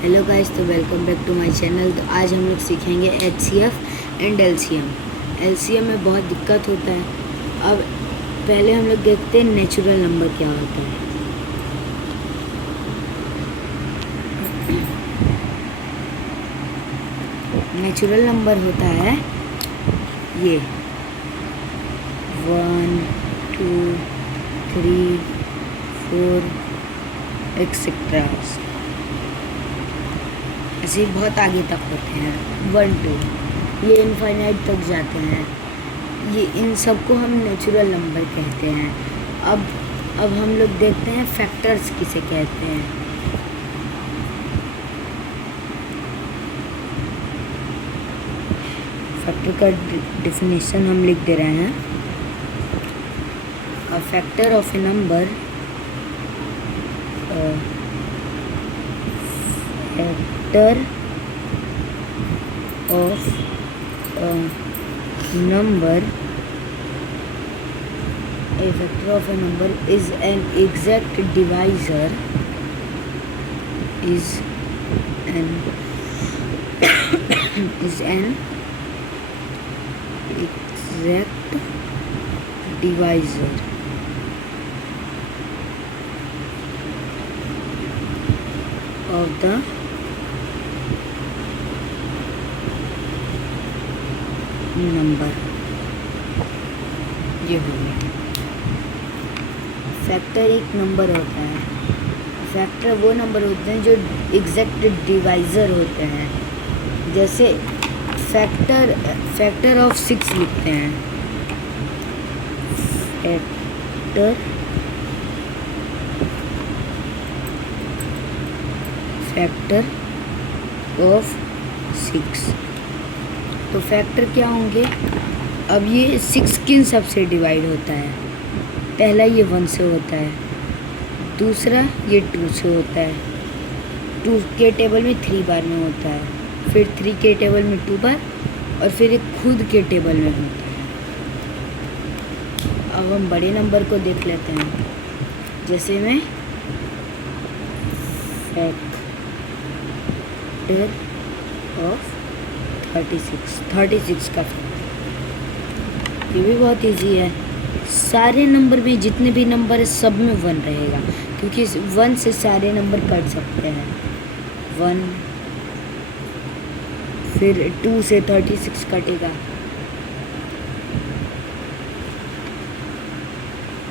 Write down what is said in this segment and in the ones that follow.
Hello guys, तो welcome back to my channel. तो आज हम लोग सीखेंगे एचसीएफ एंड एलसीएम। एलसीएम में बहुत दिक्कत होता है। अब पहले हम लोग देखते हैं नेचुरल नंबर क्या होता है। नेचुरल नंबर होता है ये 1 2 3 4 एक्सेट्रा, ऐसे बहुत आगे तक होते हैं। 1 2 ये इनफाइनाइट तक जाते हैं। ये इन सबको हम नेचुरल नंबर कहते हैं। अब हम लोग देखते हैं फैक्टर्स किसे कहते हैं। फैक्टर का डेफिनेशन हम लिख दे रहे हैं। A factor of A number factor of a number is an exact divisor is an exact divisor of the number. ये हो गया। फैक्टर एक नंबर होता है। फैक्टर वो नंबर होते हैं जो एग्जैक्ट डिवाइज़र होते हैं। जैसे फैक्टर ऑफ 6 लिखते हैं। Factor of 6। तो फैक्टर क्या होंगे? अब ये 6 किन सब से डिवाइड होता है? पहला ये 1 से होता है, दूसरा ये 2 से होता है, 2 के टेबल में 3 बार में होता है, फिर 3 के टेबल में 2 बार, और फिर एक खुद के टेबल में होता है। अब हम बड़े नंबर को देख लेते हैं। जैसे में फैक्टर ऑफ 36 का फैक्टर, ये भी बहुत इजी है। सारे नंबर में जितने भी नंबर है सब में 1 रहेगा, क्योंकि 1 से सारे नंबर कट सकते हैं। 1, फिर 2 से 36 कटेगा,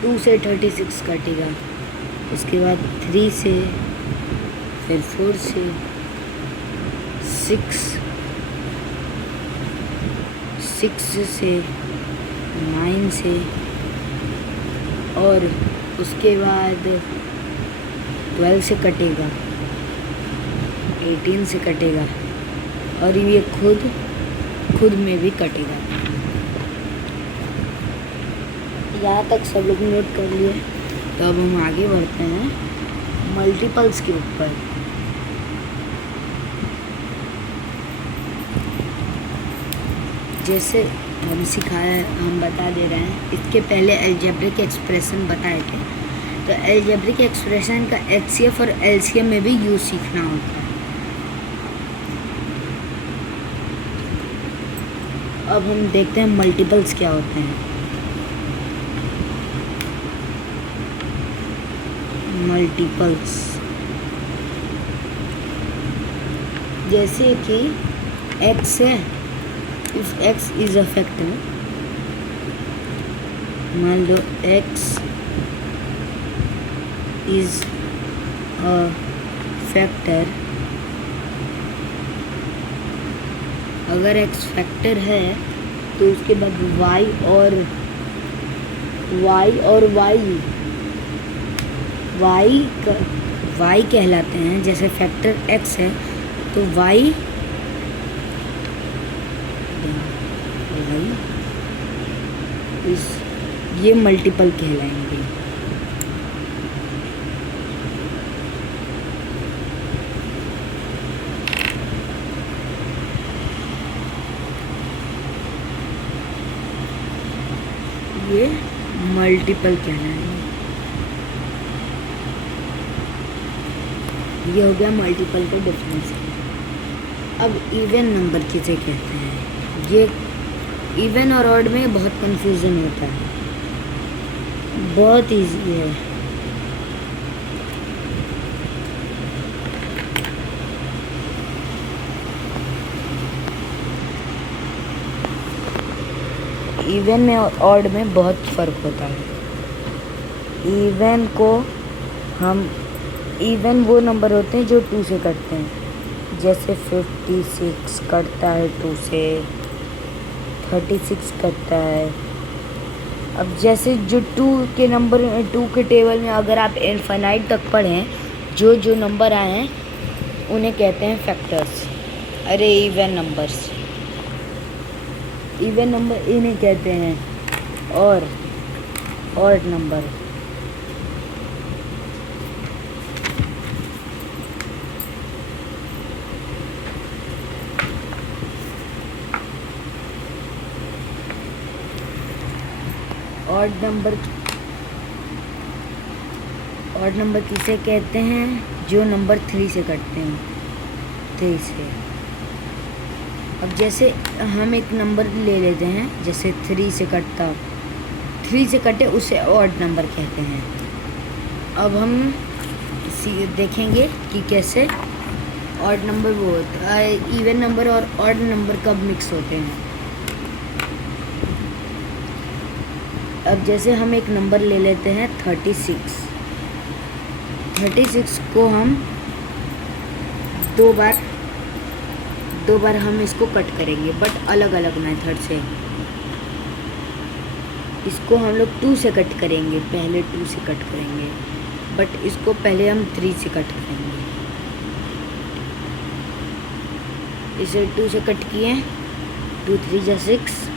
2 से 36 कटेगा, उसके बाद 3 से, फिर 4 से, 6 से, 9 से, और उसके बाद 12 से कटेगा, 18 से कटेगा, और ये खुद में भी कटेगा। यहाँ तक सब लोग नोट कर लिए। तो अब हम आगे बढ़ते हैं मल्टीपल्स के ऊपर। जैसे हम बता दे रहे हैं, इसके पहले अलजेब्रिक एक्सप्रेशन बताए थे। तो अलजेब्रिक एक्सप्रेशन का एचसीएफ और एलसीएम में भी यूज सीखना होता है। अब हम देखते हैं मल्टीपल्स क्या होते हैं। मल्टीपल्स जैसे कि x है, if x is a factor, मान लो x is a factor, अगर x फैक्टर है तो उसके बाद y y कहलाते हैं। जैसे फैक्टर x है तो y ये मल्टीपल कहलाएंगे। ये मल्टीपल कहलाएंगे। ये हो गया मल्टीपल का डिफरेंस। अब इवन नंबर किसे कहते हैं? ये इवन और ऑड में बहुत कंफ्यूजन होता है, बहुत इजी है। इवन में और ऑड में बहुत फ़र्क होता है। इवन वो नंबर होते हैं जो 2 से कटते हैं, जैसे 56 कटता है 2 से, 36 कटता है। अब जैसे जो 2 के नंबर 2 के टेबल में अगर आप इनफाइनाइट तक पढ़ें, जो जो नंबर आए हैं उन्हें कहते हैं फैक्टर्स। अरे इवन नंबर्स, इवन नंबर इन्हें कहते हैं और ऑड नंबर। ऑड नंबर किसे कहते हैं? जो नंबर 3 से कटते हैं, 3 से। अब जैसे हम एक नंबर ले लेते हैं, जैसे 3 से कटे उसे ऑड नंबर कहते हैं। अब हम देखेंगे कि कैसे ऑड नंबर वो होता है, इवन नंबर और ऑड नंबर कब मिक्स होते हैं। अब जैसे हम एक नंबर ले लेते हैं 36 को हम दो बार हम इसको कट करेंगे, बट अलग अलग मेथड से। इसको हम लोग 2 से कट करेंगे, पहले 2 से कट करेंगे, बट इसको पहले हम 3 से कट करेंगे। इसे 2 से कट किए, 2 3 जा 6,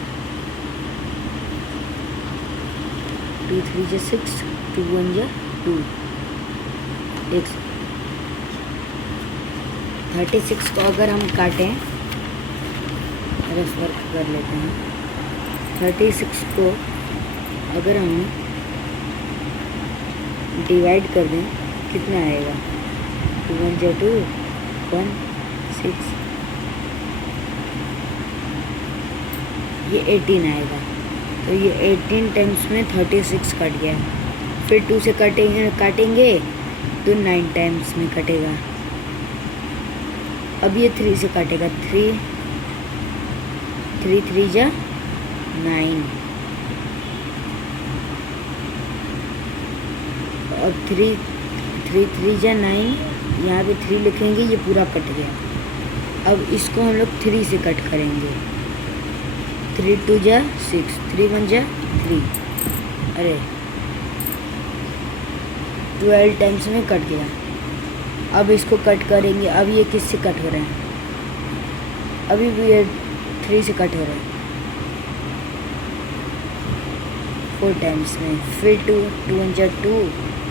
2 3 जा 6, 2 1 जा 2। 36 को अगर हम काटें, रेफर कर लेते हैं। 36 को अगर हम डिवाइड कर दें, कितना आएगा? 2 1 जा 2, 1 6, ये 18 आएगा। तो ये 18 टाइम्स में 36 कट गया। फिर 2 से काटेंगे तो 9 टाइम्स में कटेगा। अब ये 3 से काटेगा, 3 3 जा 9। अब 3 3 जा 9, यहाँ पे 3 लिखेंगे, ये पूरा कट गया। अब इसको हम लोग 3 से कट करेंगे, 3 2 जा 6, 3 1 जा 3। अरे 12 टाइम्स में कट गया। अब इसको कट करेंगे। अब ये किससे कट हो रहे हैं? अभी भी ये 3 से कट हो रहे हैं, 4 टाइम्स में। फिर 2 1 जा 2,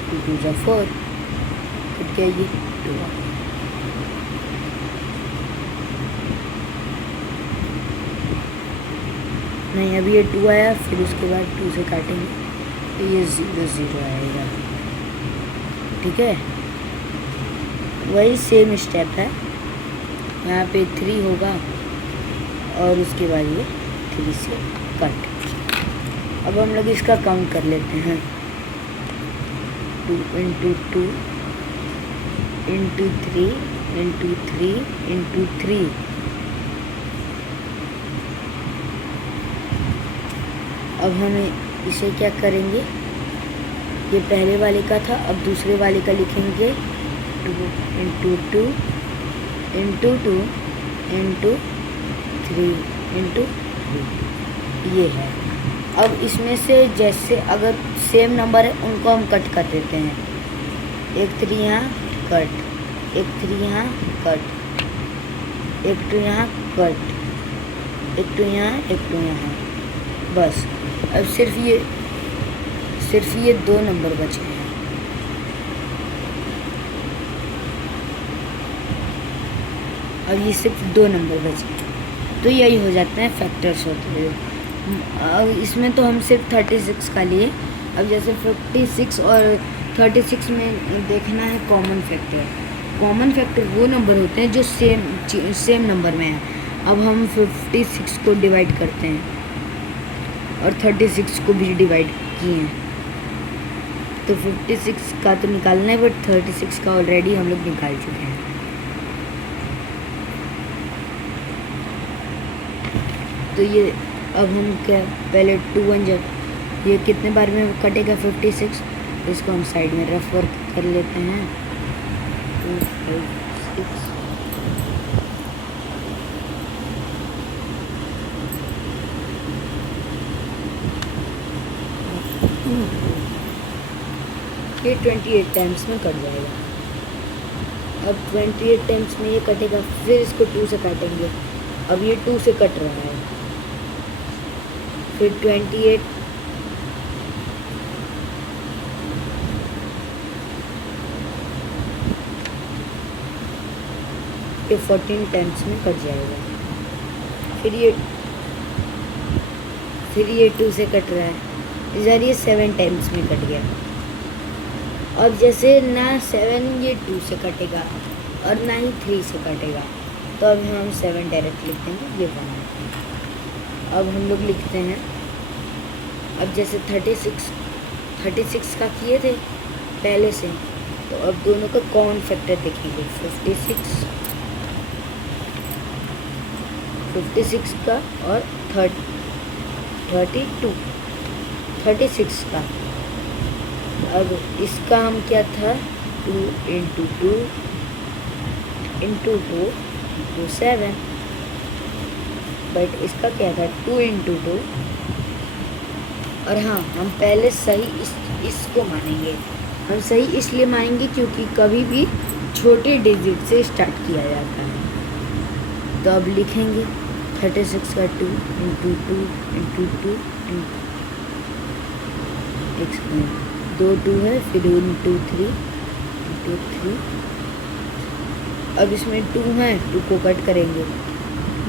2 2 जा 4, कट गया ये 2। नहीं, अभी ये 2 आया, फिर उसके बाद 2 से काटेंगे तो ये 0 0 आएगा। ठीक है, वही सेम स्टेप है। यहाँ पे 3 होगा और उसके बाद ये 3 से कट। अब हम लोग इसका काउंट कर लेते हैं, 2 × 2 × 3 × 3 × 3। अब हम इसे क्या करेंगे? ये पहले वाले का था, अब दूसरे वाले का लिखेंगे 2 × 2 × 2 × 3 × 3। ये है। अब इसमें से जैसे अगर सेम नंबर है उनको हम कट कर देते हैं। एक 3 यहाँ कट, एक 3 यहाँ कट, एक 2 यहाँ कट, एक 2 यहाँ, एक 2 यहाँ। बस अब सिर्फ ये 2 नंबर बचे हैं। अब ये सिर्फ 2 नंबर बचे हैं, तो यही हो जाता है फैक्टर्स होते हैं। अब इसमें तो हम सिर्फ 36 का लिए। अब जैसे 56 और 36 में देखना है कॉमन फैक्टर, कॉमन फैक्टर वो नंबर होते हैं जो सेम नंबर में है। अब हम 56 को डिवाइड करते हैं और 36 को भी डिवाइड किए हैं, तो 56 का तो निकालना है, बट 36 का ऑलरेडी हम लोग निकाल चुके हैं। तो ये अब हम क्या, पहले 2 1 जब ये कितने बार में कटेगा 56, इसको हम साइड में रफ वर्क कर लेते हैं। 2 5 6 ये 28 टाइम्स में कट जाएगा। अब 28 टाइम्स में ये कटेगा, फिर इसको 2 से काटेंगे। अब ये 2 से कट रहा है, फिर 28 ये 14 टाइम्स में कट जाएगा। फिर ये 2 से कट रहा है, इधर ये 7 टाइम्स में कट गया। अब जैसे ना 7 ये 2 से कटेगा और ना ही 3 से कटेगा, तो अब हम 7 डायरेक्ट लिख देंगे, ये 1। अब हम लोग लिखते हैं, अब जैसे 36 का किए थे पहले से, तो अब दोनों का कॉमन फैक्टर देखेंगे। 56 का और 36 का। अब इसका हम क्या था, 2 × 2 × 2 × 7, बट इसका क्या था 2 × 2। और हाँ, हम पहले सही इसको मानेंगे। हम सही इसलिए मानेंगे क्योंकि कभी भी छोटे डिजिट से स्टार्ट किया जाता है। तो अब लिखेंगे 36 का 2 × 2 × 2 2 2 है, फिर 2 3 2 3। अब इसमें 2 है, 2 को कट करेंगे।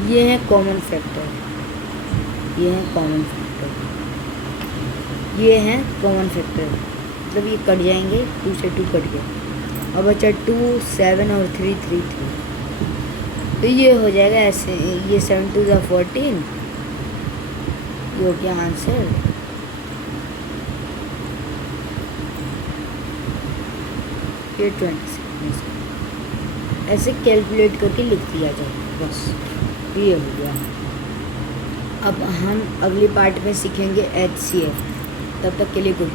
ये है कॉमन फैक्टर, ये है कॉमन फैक्टर, ये है कॉमन फैक्टर, मतलब ये कट जाएंगे। 2 से 2 कट गया। अब बचा 2 7 और 3 3 3, तो ये हो जाएगा ऐसे। ये 7 2 = 14, ये हो गया आंसर। ये 26 ऐसे कैलकुलेट करके लिख दिया जाए, बस ये हो गया। अब हम अगली पार्ट में सीखेंगे HCF। तब तक के लिए गुड।